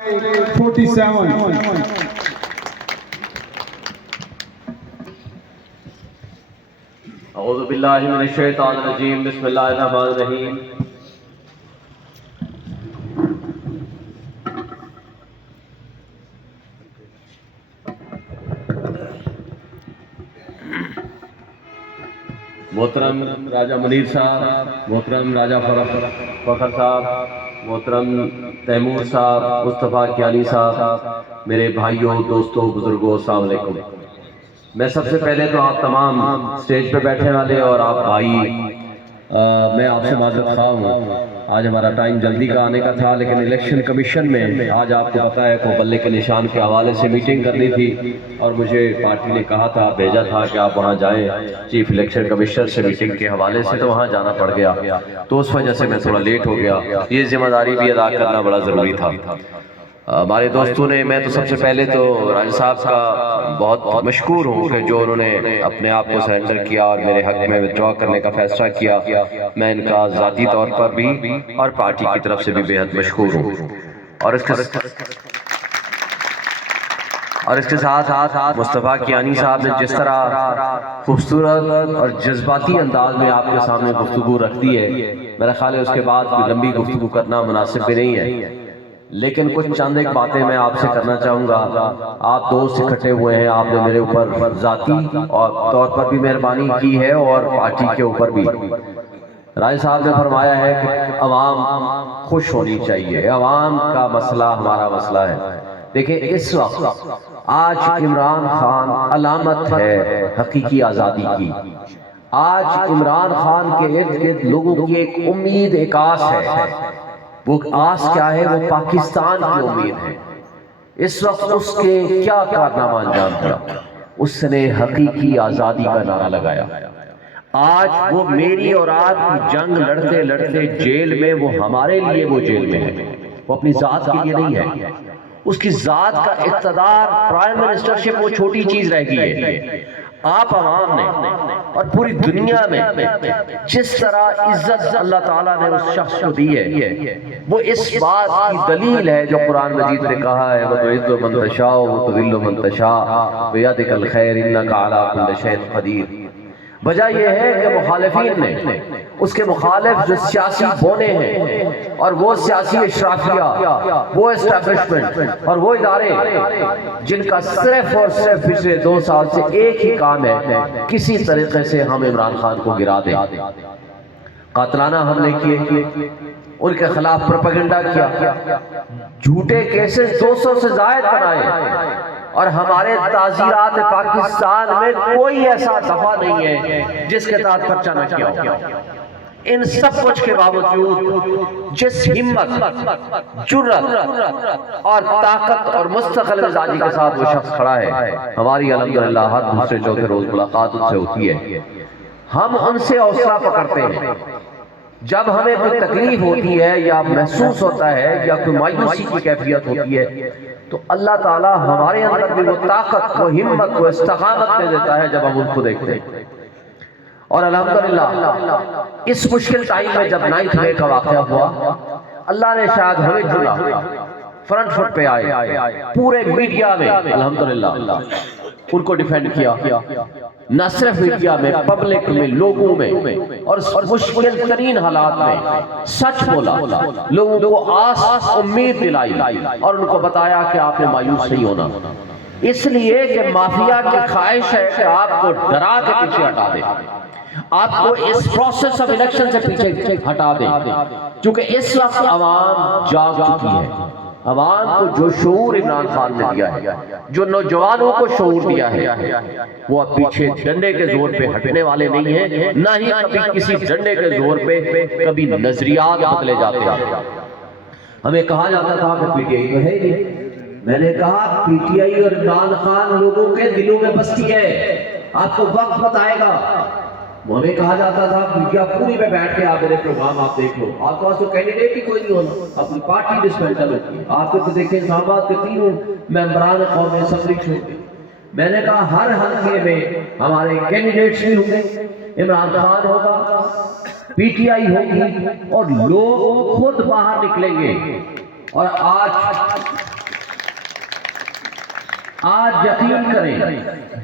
47. اعوذ باللہ من الشیطان الرجیم بسم اللہ الرحمن الرحیم محترم راجہ منیر صاحب، محترم راجہ فخر صاحب، محترم تیمور صاحب، مصطفیٰ کیانی صاحب، میرے بھائیوں، دوستوں، بزرگوں، السلام علیکم۔ میں سب سے پہلے تو آپ تمام سٹیج پہ بیٹھنے والے اور آپ بھائی، میں آپ سے معذرت خواہ ہوں، آج ہمارا ٹائم جلدی کا آنے کا تھا، لیکن الیکشن کمیشن میں آج آپ کو پتہ ہے کو بلے کے نشان کے حوالے سے میٹنگ کرنی تھی، اور مجھے پارٹی نے کہا تھا، بھیجا تھا کہ آپ وہاں جائیں چیف الیکشن کمشنر سے میٹنگ کے حوالے سے، تو وہاں جانا پڑ گیا، تو اس وجہ سے میں تھوڑا لیٹ ہو گیا۔ یہ ذمہ داری بھی ادا کرنا بڑا ضروری تھا۔ ہمارے دوستوں نے، میں تو سب سے پہلے تو راجہ صاحب کا بہت مشکور ہوں کہ جو انہوں نے اپنے آپ کو سرنڈر کیا اور میرے حق میں وِدڈرا کرنے کا فیصلہ کیا، میں ان کا ذاتی طور پر بھی اور پارٹی کی طرف سے بھی بے حد مشکور ہوں۔ اور اس کے ساتھ مصطفیٰ کیانی صاحب نے جس طرح خوبصورت اور جذباتی انداز میں آپ کے سامنے گفتگو رکھ دی ہے، میرا خیال ہے اس کے بعد کوئی لمبی گفتگو کرنا مناسب بھی نہیں ہے، لیکن کچھ چند ایک باتیں میں آپ سے کرنا چاہوں گا۔ آپ دوست اکٹھے ہوئے ہیں، آپ نے میرے اوپر ذاتی اور طور پر بھی مہربانی کی ہے اور پارٹی کے اوپر بھی۔ راجہ صاحب نے فرمایا ہے کہ عوام خوش ہونی چاہیے، عوام کا مسئلہ ہمارا مسئلہ ہے۔ دیکھیں، اس وقت آج عمران خان علامت ہے حقیقی آزادی کی۔ آج عمران خان کے ارد گرد لوگوں کی ایک امید، ایک آس ہے۔ وہ آس کیا ہے؟ وہ پاکستان کی امید ہے۔ اس وقت اس کے کیا کارنامہ انجام دیا؟ اس نے حقیقی آزادی کا نعرہ لگایا۔ آج وہ میری اور آپ کی جنگ لڑتے لڑتے جیل میں، وہ ہمارے لیے وہ جیل میں ہے، وہ اپنی ذات کے لیے نہیں ہے۔ اس کی ذات کا اقتدار، پرائم منسٹرشپ، وہ چھوٹی چیز رہ گئی ہے۔ آپ عوام نے اور پوری دنیا میں جس طرح عزت اللہ تعالیٰ نے اس شخص کو دی ہے، وہ اس بات کی دلیل ہے جو قرآن مجید نے کہا ہے، وَتُعِزُّ مَن تَشَاءُ وَتُذِلُّ مَن تَشَاءُ بِيَدِكَ الْخَيْرُ إِنَّكَ عَلَىٰ كُلِّ شَيْءٍ قَدِيرٌ۔ وجہ یہ ہے کہ مخالفین نے، اس کے مخالف جو سیاسی بونے ہیں اور وہ سیاسی اشرافیہ، وہ اسٹیبلشمنٹ اور وہ ادارے جن کا صرف اور صرف پچھلے 2 سال سے ایک ہی کام ہے، کسی طریقے سے ہم عمران خان کو گرا دیں۔ قاتلانہ حملے کیے، ان کے خلاف پروپیگنڈا کیا، جھوٹے کیسز 200 سے زائد بنائے، اور ہمارے تعزیرات پاکستان میں کوئی ایسا دفعہ نہیں ہے جس کے تحت پرچہ نہ کیا ہو۔ ان سب کچھ کے باوجود جس ہمت، جرأت اور طاقت اور مستقل مزاجی کے ساتھ وہ شخص کھڑا ہے، ہماری الحمدللہ ہر دوسرے چوتھے روز ملاقات ان سے ہوتی ہے، ہم ان سے حوصلہ پکڑتے ہیں۔ جب ہمیں کوئی تکلیف ہوتی ہے یا محسوس ہوتا ہے یا کوئی مایوسی کی کیفیت ہوتی ہے، تو اللہ تعالیٰ ہمارے اندر بھی وہ طاقت، وہ ہمت، وہ استقامت دے دیتا ہے جب ہم ان کو دیکھتے ہیں۔ اور الحمدللہ اس مشکل ٹائم میں جب 9th مئی کا واقعہ ہوا، اللہ نے شاید ہمیں چنا، فرنٹ فٹ پہ آئے، پورے میڈیا میں الحمدللہ ان کو ڈیفینڈ کیا، نہ صرف میڈیا میں، پبلک میں، لوگوں میں، اور مشکل ترین حالات میں سچ بولا، لوگوں کو آس، امید دلائی، اور ان کو بتایا کہ آپ نے مایوس نہیں ہونا، اس لیے کہ مافیا کی خواہش ہے کہ آپ کو ڈرا کے پیچھے ہٹا دے، آپ کو اس پروسیس آف الیکشن سے پیچھے ہٹا دے، کیونکہ اس وقت عوام جاگ چکی ہے۔ عوام کو جو شعور عمران خان نے دیا ہے، جو نوجوانوں کو شعور دیا ہے، وہ اب پیچھے ڈنڈے کے زور پہ ہٹنے والے نہیں ہیں، نہ ہی کبھی کسی ڈنڈے کے زور پہ کبھی نظریات بدلے جاتے ہیں۔ ہمیں کہا جاتا تھا کہ پی ٹی آئی تو ہے نہیں، میں نے کہا پی ٹی آئی اور عمران خان لوگوں کے دلوں میں بستی ہے، آپ کو وقت بتائے گا۔ ہمیں کہا جاتا تھا میڈیا پوری میں بیٹھ کے آپ میرے پروگرام آپ دیکھ لو، آپ کے پاس تو کینڈیڈیٹ ہی کوئی نہیں ہونا، اپنی پارٹی ڈسمنٹل ہوتی ہے۔ آپ کو دیکھیں اسلام آباد کے 3 ممبران قومی اسمبلی چھوڑ گئے۔ میں نے کہا ہر حلقے میں ہمارے کینڈیڈیٹس بھی ہوں گے، عمران خان ہوگا، پی ٹی آئی ہوگی، اور لوگ خود باہر نکلیں گے۔ اور آج آج یقین کریں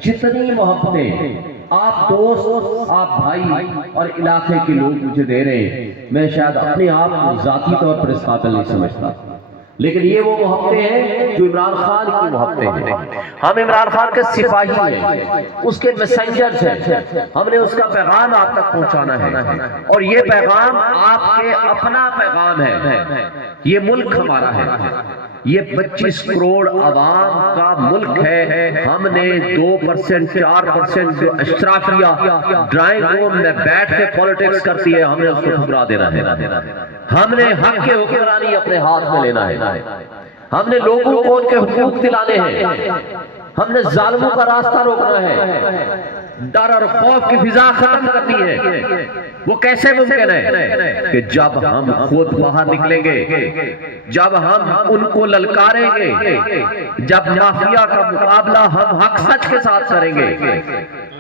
جتنی محبتیں آپ دوست، آپ بھائی اور علاقے کے لوگ مجھے دے رہے ہیں، میں شاید اپنے آپ کو ذاتی طور پر اس قابل نہیں سمجھتا، لیکن یہ وہ محبتیں ہیں جو عمران خان کی محبتیں ہیں۔ ہم عمران خان کے سپاہی ہیں، اس کے میسنجرز ہیں، ہم نے اس کا پیغام آپ تک پہنچانا ہے، اور یہ پیغام آپ کے اپنا پیغام ہے۔ یہ ملک ہمارا ہے، یہ 25 کروڑ عوام کا ملک ہے۔ ہم نے 2%، 4% جو اشرافیہ ڈرائنگ روم میں بیٹھ کے پولیٹکس کرتی ہے، ہم نے اس کو ٹھکرا دینا ہے۔ ہم نے حق کے حکمرانی اپنے ہاتھ میں لینا ہے، ہم نے لوگوں کو ان کے حقوق دلانے ہیں، ہم نے ظالموں کا راستہ روکنا ہے، ڈر اور خوف کی فضا ختم کرنی ہے۔ وہ کیسے ممکن ہے کہ جب ہم خود باہر نکلیں گے، جب ہم ان کو للکاریں گے، جب مافیا کا مقابلہ ہم حق سچ کے ساتھ کریں گے،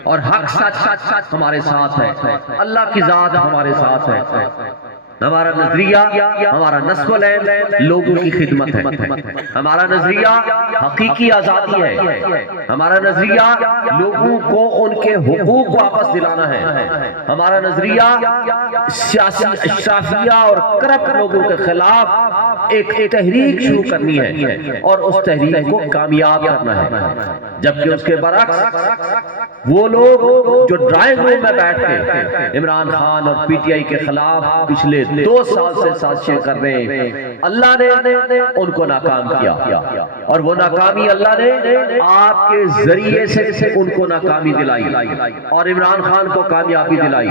اور حق سچ ہمارے ساتھ ہے، اللہ کی ذات ہمارے ساتھ ہے، ہمارا نظریہ، ہمارا نصب العین لوگوں کی خدمت ہے، ہمارا نظریہ حقیقی آزادی ہے، ہمارا نظریہ لوگوں کو ان کے حقوق واپس دلانا ہے، ہمارا نظریہ سیاسی اشرافیہ اور کرپٹ لوگوں کے خلاف ایک تحریک شروع کرنی ہے اور اس تحریک کو کامیاب کرنا ہے۔ جبکہ اس کے برعکس وہ لوگ جو ڈرائنگ روم میں بیٹھ کے عمران خان اور پی ٹی آئی کے خلاف پچھلے 2 سال سے سازشیں کر رہے ہیں، اللہ نے ان کو ناکام کیا، اور وہ ناکامی اللہ نے آپ کے ذریعے سے ان کو ناکامی دلائی اور عمران خان کو کامیابی دلائی۔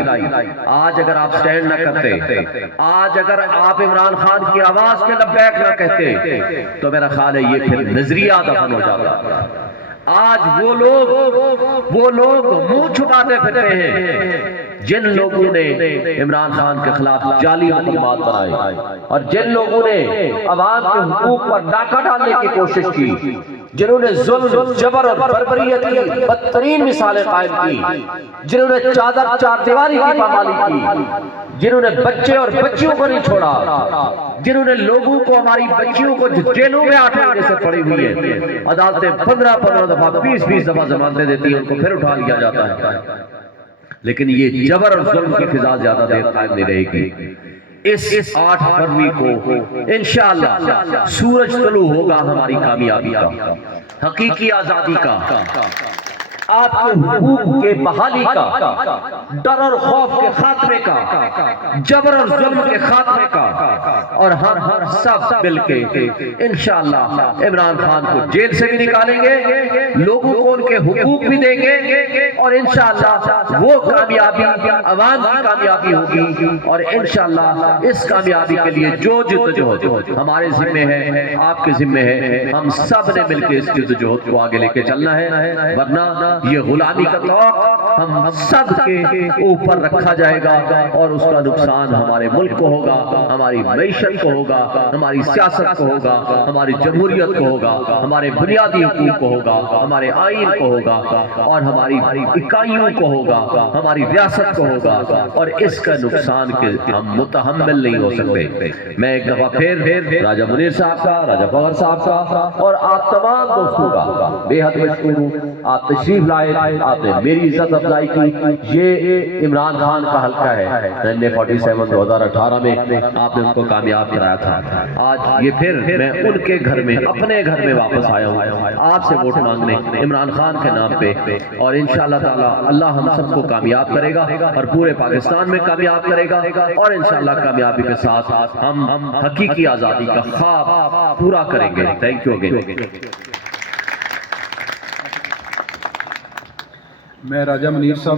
آج اگر آپ سٹینڈ نہ کرتے، آج اگر آپ عمران خان کی آواز کے لبیک نہ کہتے، تو میرا خیال ہے یہ پھر نظریہ دفن ہو جاتا۔ آج وہ لوگ منہ چھپاتے پھرتے ہیں جن لوگوں نے عمران خان کے خلاف جعلی مقدمات بنائے، اور جن لوگوں نے عوام کے حقوق پر ڈاکہ ڈالنے کی کوشش کی، جنہوں نے ظلم، جبر اور بربریت کی بدترین مثالیں قائم کی، جنہوں نے چار دیواری کی پامالی کی، جنہوں نے بچے اور بچیوں کو نہیں چھوڑا، جنہوں نے لوگوں کو، ہماری بچیوں کو جیلوں میں 8 مہینے سے پڑی ہوئی ہیں، عدالتیں 15 دفعہ 20 دفعہ ضمانتیں دیتی ہیں، ان کو پھر اٹھا لیا جاتا ہے، لیکن یہ جبر اور ظلم کی فضا زیادہ دیر قائم نہیں رہے گی۔ اس 8 فروری کو انشاءاللہ سورج طلوع ہوگا ہماری کامیابی کا، حقیقی آزادی کا، آپ کے حقوق کے بحالی کا، ڈر اور خوف کے خاتمے کا، جبر اور ظلم کے خاتمے کا، اور ہم سب مل کے انشاءاللہ عمران خان کو جیل سے بھی نکالیں گے، لوگوں کو ان کے حقوق بھی دیں گے، اور انشاءاللہ وہ کامیابی عوام کی کامیابی ہوگی، اور انشاءاللہ اس کامیابی کے لیے جو جدوجہد ہمارے ذمہ ہے، آپ کے ذمہ ہے، ہم سب نے مل کے اس جدوجہد کو آگے لے کے چلنا ہے، ورنہ یہ غلامی کا طوق ہم سب کے اوپر رکھا جائے گا، اور اس کا نقصان ہمارے ملک کو ہوگا، ہماری معیشت کو ہوگا، ہماری سیاست کو ہوگا، ہماری جمہوریت کو ہوگا، ہمارے بنیادی حقوق کو ہوگا، ہمارے آئین کو ہوگا، اور ہماری اکائیوں کو ہوگا، ہماری ریاست کو ہوگا، اور اس کا نقصان کے ہم متحمل نہیں ہو سکتے۔ میں ایک دفعہ پھر راجہ منیر صاحب کا، راجہ فخر صاحب کا، اور آپ تمام دوستوں کا بے حد مشکور ہوں، آپ تشریف لائے، آپ نے میری عزت افزائی کی۔ یہ عمران خان کا حلقہ ہے، 47 2018 میں آپ نے ان کو کامیاب کرایا تھا۔ آج یہ پھر میں ان کے گھر میں، اپنے گھر میں واپس آیا ہوں آپ سے ووٹ مانگنے عمران خان کے نام پہ، اور انشاءاللہ تعالی اللہ ہم سب کو کامیاب کرے گا، اور پورے پاکستان میں کامیاب کرے گا، اور انشاءاللہ کامیابی کے ساتھ ہم حقیقی آزادی کا خواب پورا کریں گے۔ Thank you again. میں راجہ منیر صاحب